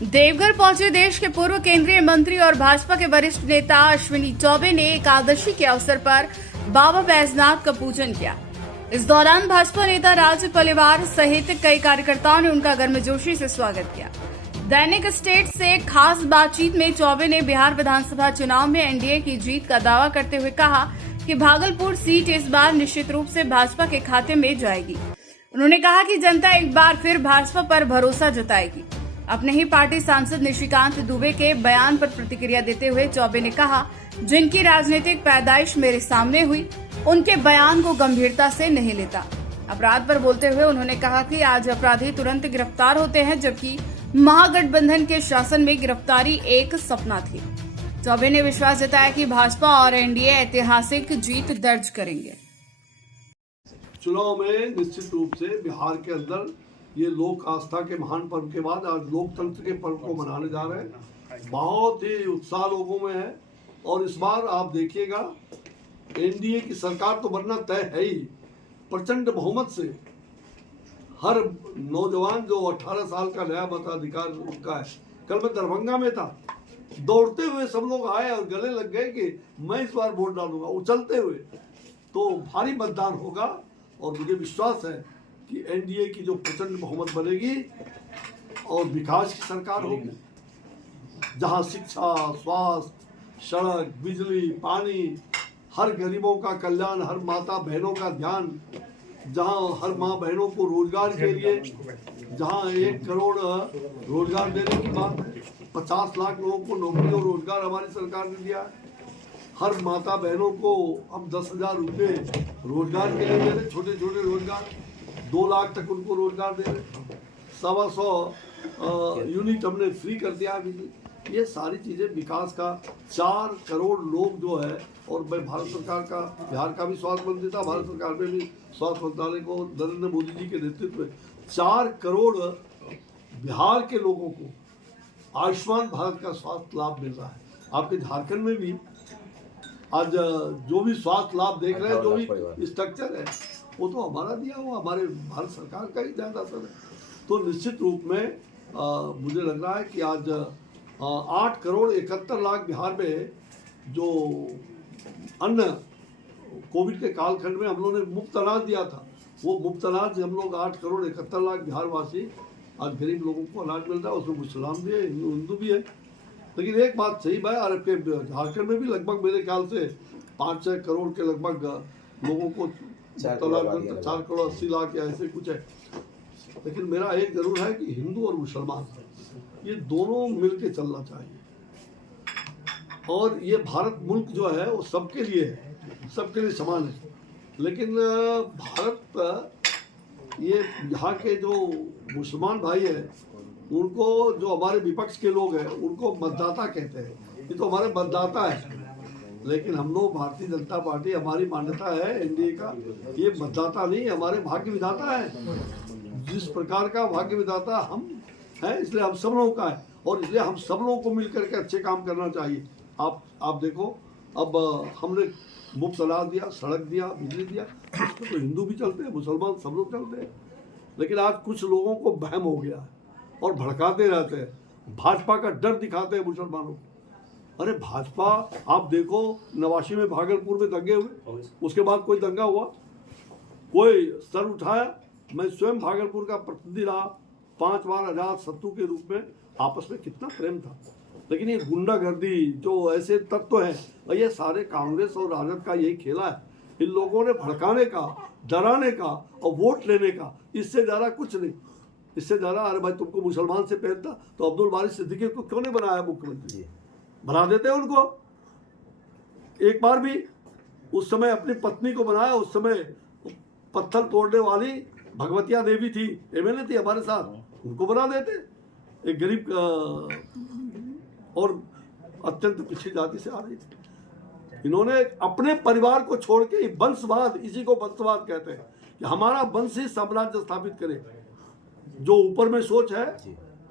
देवघर पहुंचे देश के पूर्व केंद्रीय मंत्री और भाजपा के वरिष्ठ नेता अश्विनी चौबे ने एकादशी के अवसर पर बाबा बैजनाथ का पूजन किया। इस दौरान भाजपा नेता राज परिवार सहित कई कार्यकर्ताओं ने उनका गर्मजोशी से स्वागत किया। दैनिक स्टेट से खास बातचीत में चौबे ने बिहार विधानसभा चुनाव में एनडीए की जीत का दावा करते हुए कहा कि भागलपुर सीट इस बार निश्चित रूप से भाजपा के खाते में जाएगी। उन्होंने कहा कि जनता एक बार फिर भाजपा पर भरोसा जताएगी। अपने ही पार्टी सांसद निशिकांत दुबे के बयान पर प्रतिक्रिया देते हुए चौबे ने कहा, जिनकी राजनीतिक पैदाइश मेरे सामने हुई, उनके बयान को गंभीरता से नहीं लेता। अपराध पर बोलते हुए उन्होंने कहा कि आज अपराधी तुरंत गिरफ्तार होते हैं, जबकि महागठबंधन के शासन में गिरफ्तारी एक सपना थी। चौबे ने विश्वास जताया कि भाजपा और एनडीए ऐतिहासिक जीत दर्ज करेंगे। चुनाव में निश्चित रूप से बिहार के अंदर ये लोक आस्था के महान पर्व के बाद आज लोकतंत्र के पर्व को मनाने जा रहे हैं। बहुत ही उत्साह लोगों में है और इस बार आप देखिएगा एनडीए की सरकार तो बनना तय है ही। प्रचंड बहुमत से हर नौजवान जो 18 साल का नया मताधिकार उनका है। कल मैं दरभंगा में था, दौड़ते हुए सब लोग आए और गले लग गए कि मैं इस बार वोट डालूंगा, उछलते हुए। तो भारी मतदान होगा और मुझे विश्वास है कि एनडीए की जो प्रचंड बहुमत बनेगी और विकास की सरकार होगी, जहां शिक्षा, स्वास्थ्य, सड़क, बिजली, पानी, हर गरीबों का कल्याण, हर माता बहनों का ध्यान, जहां हर माँ बहनों को रोजगार के लिए जहां 1 करोड़ रोजगार देने की बात, 50 लाख लोगों को नौकरी और रोजगार हमारी सरकार ने दिया है। हर माता बहनों को हम 10,000 रुपये रोजगार के लिए दे रहे, छोटे छोटे रोजगार, 2 लाख तक उनको रोजगार दे रहे, 125 यूनिट हमने फ्री कर दिया है बिजली। ये सारी चीज़ें विकास का 4 करोड़ लोग जो है, और मैं भारत सरकार का, बिहार का भी स्वास्थ्य मंत्री था, भारत सरकार में भी स्वास्थ्य मंत्रालय को नरेंद्र मोदी जी के नेतृत्व में 4 करोड़ बिहार के लोगों को आयुष्मान भारत का स्वास्थ्य लाभ मिल रहा है। आपके झारखंड में भी आज जो भी स्वास्थ्य लाभ देख रहे हैं, जो भी स्ट्रक्चर है, वो तो हमारा दिया हुआ, हमारे भारत सरकार का ही ज़्यादातर है। तो निश्चित रूप में मुझे लग रहा है कि आज 8 करोड़ 71 लाख बिहार में जो अन्न कोविड के कालखंड में हम लोगों ने मुफ्त अनाज दिया था, वो मुफ्त अनाज हम लोग 8 करोड़ 71 लाख बिहारवासी आज गरीब लोगों को अनाज मिलता है। उसमें मुसलमान भी है, हिंदू भी है। लेकिन एक बात सही बात, और आपके झारखंड में भी लगभग मेरे ख्याल से 5-6 करोड़ के लगभग लोगों को 4 करोड़ 80 लाख या ऐसे कुछ है। लेकिन मेरा एक जरूर है कि हिंदू और मुसलमान ये दोनों मिलके चलना चाहिए। और ये भारत मुल्क जो है वो सबके लिए है, सबके लिए समान है। लेकिन भारत ये यहाँ के जो मुसलमान भाई हैं, उनको, जो हमारे विपक्ष के लोग हैं, उनको मतदाता कहते हैं। ये तो हमारे मतदाता है। लेकिन हम लोग भारतीय जनता पार्टी, हमारी मान्यता है एनडीए का, ये मतदाता नहीं, हमारे भाग्य विधाता है। जिस प्रकार का भाग्य विधाता हम हैं, इसलिए हम सब लोगों का है और इसलिए हम सब लोगों को मिलकर के अच्छे काम करना चाहिए। आप देखो, अब हमने मुफ्त अनाज दिया, सड़क दिया, बिजली दिया, उसमें तो हिंदू भी चलते हैं, मुसलमान सब लोग चलते हैं। लेकिन आज कुछ लोगों को वहम हो गया है और भड़काते रहते हैं, भाजपा का डर दिखाते हैं मुसलमानों को। अरे भाजपा, आप देखो 89 में भागलपुर में दंगे हुए, उसके बाद कोई दंगा हुआ, कोई सर उठाया। मैं स्वयं भागलपुर का प्रतिनिधि रहा, 5 बार आजाद शत्रु के रूप में, आपस में कितना प्रेम था। लेकिन ये गुंडागर्दी, जो ऐसे तत्व हैं, ये सारे कांग्रेस और राजद का यही खेला है। इन लोगों ने भड़काने का, डराने का और वोट लेने का, इससे ज़्यादा कुछ नहीं। इससे ज़्यादा, अरे भाई तुमको मुसलमान से प्रेम था तो अब्दुल बारी सिद्दीकी को क्यों नहीं बनाया मुख्यमंत्री? बना देते उनको। एक बार भी उस समय अपनी पत्नी को बनाया, उस समय पत्थर तोड़ने वाली भगवतिया देवी थी, एमएलए थी हमारे साथ, उनको बना देते। एक गरीब और अत्यंत पिछड़ी जाति से आ रही थी। इन्होंने अपने परिवार को छोड़ के वंशवाद, इसी को वंशवाद कहते हैं, कि हमारा वंश ही साम्राज्य स्थापित करे। जो ऊपर में सोच है,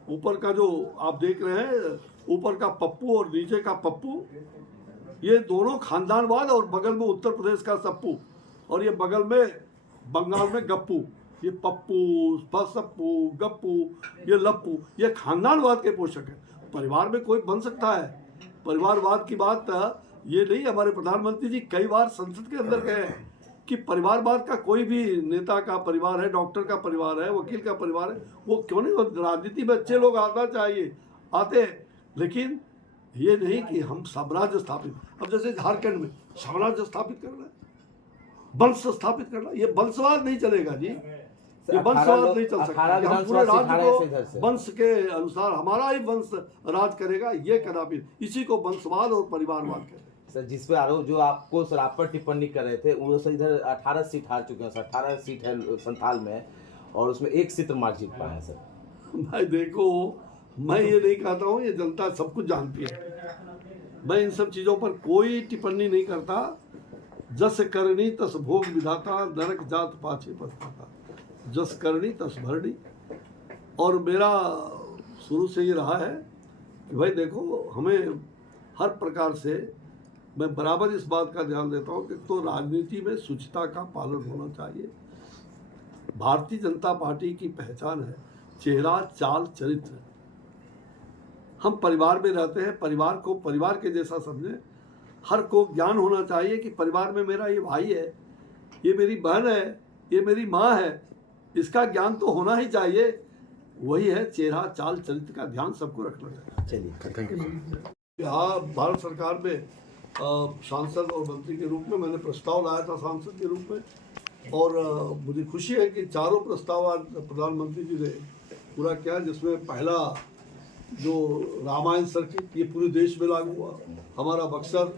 ऊपर का जो आप देख रहे हैं, ऊपर का पप्पू और नीचे का पप्पू, ये दोनों खानदानवाद, और बगल में उत्तर प्रदेश का सप्पू, और ये बगल में बंगाल में गप्पू। ये पप्पू, सप्पू, गप्पू, ये लप्पू, ये खानदानवाद के पोषक है। परिवार में कोई बन सकता है, परिवारवाद की बात ये नहीं। हमारे प्रधानमंत्री जी कई बार संसद के अंदर गए हैं कि परिवारवाद का कोई भी नेता का परिवार है, डॉक्टर का परिवार है, वकील का परिवार है, वो क्यों नहीं, राजनीति में अच्छे लोग आना चाहिए, आते हैं, लेकिन ये नहीं कि हम साम्राज्य स्थापित, अब जैसे झारखंड में साम्राज्य स्थापित करना है, वंश स्थापित करना, ये वंशवाद नहीं चलेगा जी, ये वंशवाद नहीं चल सकता। हम पूरे राज्य को वंश के अनुसार हमारा ही वंश राज करेगा, ये कदापि, इसी को वंशवाद और परिवारवाद कहते हैं। सर जिस पे आरोप जो आपको सर आप पर टिप्पणी कर रहे थे, वो सर इधर 18 सीट हार चुके हैं सर, 18 सीट है संथाल में, और उसमें 1 सीट मार्क जीत पाए हैं सर। भाई देखो, मैं ये नहीं कहता हूँ, ये जनता सब कुछ जानती है, मैं इन सब चीज़ों पर कोई टिप्पणी नहीं करता। जस करनी तस भोग विधाता, नरक जात पाछे पछताता, जस करनी तस भरनी। और मेरा शुरू से ये रहा है कि भाई देखो, हमें हर प्रकार से मैं बराबर इस बात का ध्यान देता हूँ कि तो राजनीति में शुचिता का पालन होना चाहिए। भारतीय जनता पार्टी की पहचान है चेहरा, चाल, चरित्र। हम परिवार में रहते हैं, परिवार को परिवार के जैसा समझें। हर को ज्ञान होना चाहिए कि परिवार में मेरा ये भाई है, ये मेरी बहन है, ये मेरी माँ है, इसका ज्ञान तो होना ही चाहिए। वही है चेहरा, चाल, चरित्र का ध्यान सबको रखना चाहिए। चलिए, यहाँ भारत सरकार में सांसद और मंत्री के रूप में मैंने प्रस्ताव लाया था सांसद के रूप में, और मुझे खुशी है कि चारों प्रस्ताव आज प्रधानमंत्री जी ने पूरा किया। जिसमें पहला जो रामायण सर्किट, ये पूरे देश में लागू हुआ। हमारा बक्सर,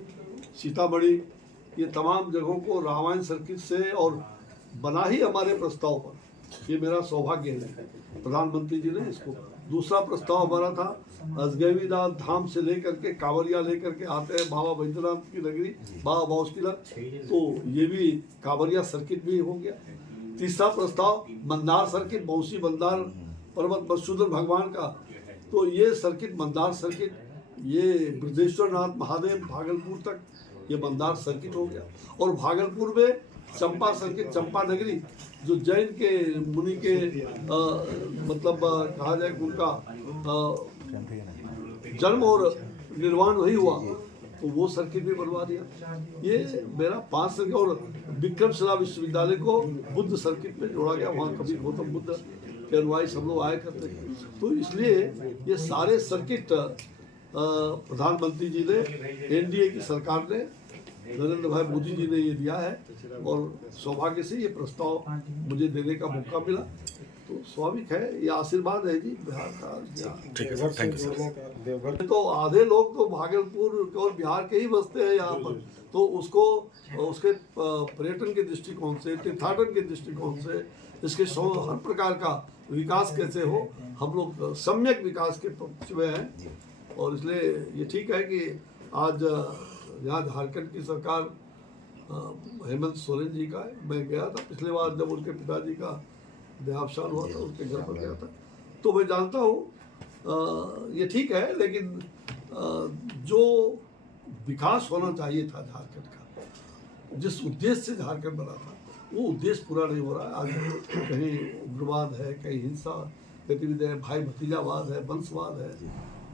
सीतामढ़ी, ये तमाम जगहों को रामायण सर्किट से और बना ही हमारे प्रस्ताव पर, ये मेरा सौभाग्य है प्रधानमंत्री जी ने इसको। दूसरा प्रस्ताव हमारा था अजगैबीनाथ धाम से लेकर के कांवरिया लेकर के आते हैं बाबा बैद्यनाथ की नगरी, बाबा बासुकीनाथ, तो ये भी कांवरिया सर्किट भी हो गया। तीसरा प्रस्ताव मंदार सर्किट, मौसी मंदार पर्वत मधुसूदन भगवान का, तो ये सर्किट मंदार सर्किट, ये बृहदेश्वर नाथ महादेव भागलपुर तक ये मंदार सर्किट हो गया। और भागलपुर में चंपा सर्किट, चंपा नगरी, जो जैन के मुनि के मतलब कहा जाए उनका जन्म और निर्वाण वही हुआ, तो वो सर्किट भी बनवा दिया। ये मेरा 5 सर्किट। और विक्रमशिला विश्वविद्यालय को बुद्ध सर्किट में जोड़ा गया, वहाँ कभी गौतम बुद्ध के अनुयायी सब लोग आया करते थे। तो इसलिए ये सारे सर्किट प्रधानमंत्री जी ने, एनडीए की सरकार ने, नरेंद्र भाई मोदी जी ने ये दिया है, और सौभाग्य से ये प्रस्ताव मुझे देने का मौका मिला। तो स्वाभाविक है, ये आशीर्वाद है जी बिहार का। ठीक है सर, थैंक यू सर। तो आधे लोग तो भागलपुर और बिहार के ही बसते हैं यहाँ पर, तो उसको उसके पर्यटन के दृष्टिकोण से, तीर्थाटन के दृष्टिकोण से, इसके हर प्रकार का विकास कैसे हो, हम लोग सम्यक विकास के पक्ष में हैं। और इसलिए ये ठीक है कि आज यहाँ झारखंड की सरकार हेमंत सोरेन जी का है। मैं गया था पिछले बार जब उनके पिताजी का देहावसान हुआ था, उसके घर पर गया था, तो मैं जानता हूँ ये ठीक है, लेकिन जो विकास होना चाहिए था झारखंड का, जिस उद्देश्य से झारखंड बना था, वो उद्देश्य पूरा नहीं हो रहा है। आज कहीं उग्रवाद है, कहीं हिंसा गतिविधियाँ है, भाई भतीजावाद है, वंशवाद है।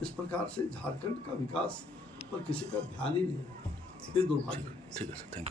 इस प्रकार से झारखंड का विकास पर किसी का ध्यान ही नहीं है, ये दुर्भाग्य है। ठीक है सर, थैंक यू।